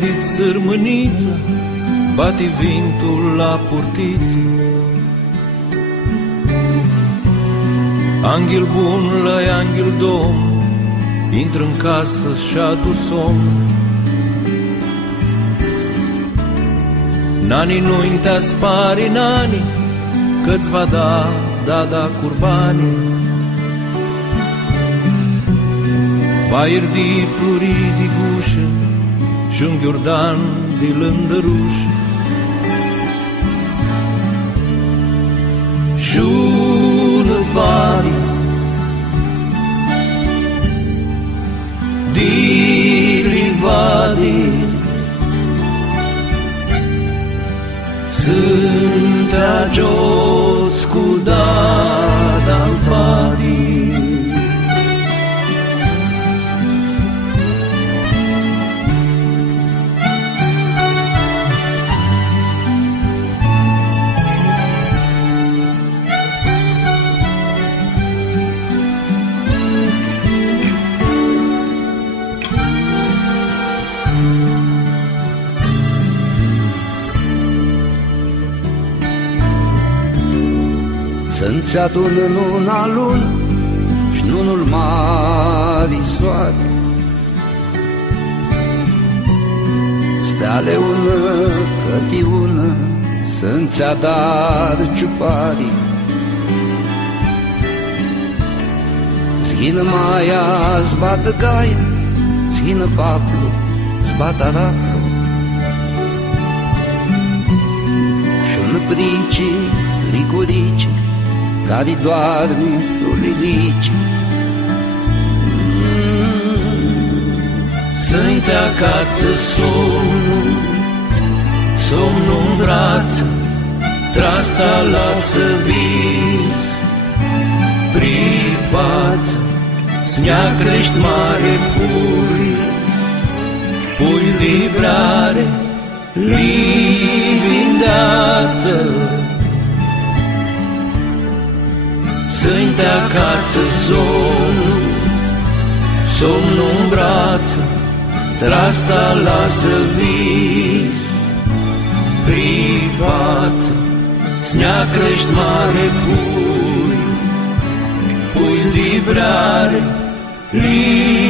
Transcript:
ridit sârmânița, bate vintul la portiță. Anghel bun la anghel domn, intră în casă și adu somn. Nani nu-i te spari, nani, că-ți va da curbanii. Paier de flori de gușă și un ghiordan de lândărușă. Și un vali de livadi sunt agios cu dada-n padi. Să-ți adună luna lună și nunul mari soare, steale ună cătiună să-ți adar ciuparii. Zghină maia, zbată gaia, zghină paplu, zbată araplu. Și-un prici, licurici, care doarme lilici. Să-mi te acață somnul, somnul în brață, trasta lasă vis. Privață, s-nea crești mare pui, pui livrare, livindeață. Să-mi te acață somnul, somnul în brață, trasta lasă vis. Privață, s-nea crești mare pui, pui livrare, livindeață.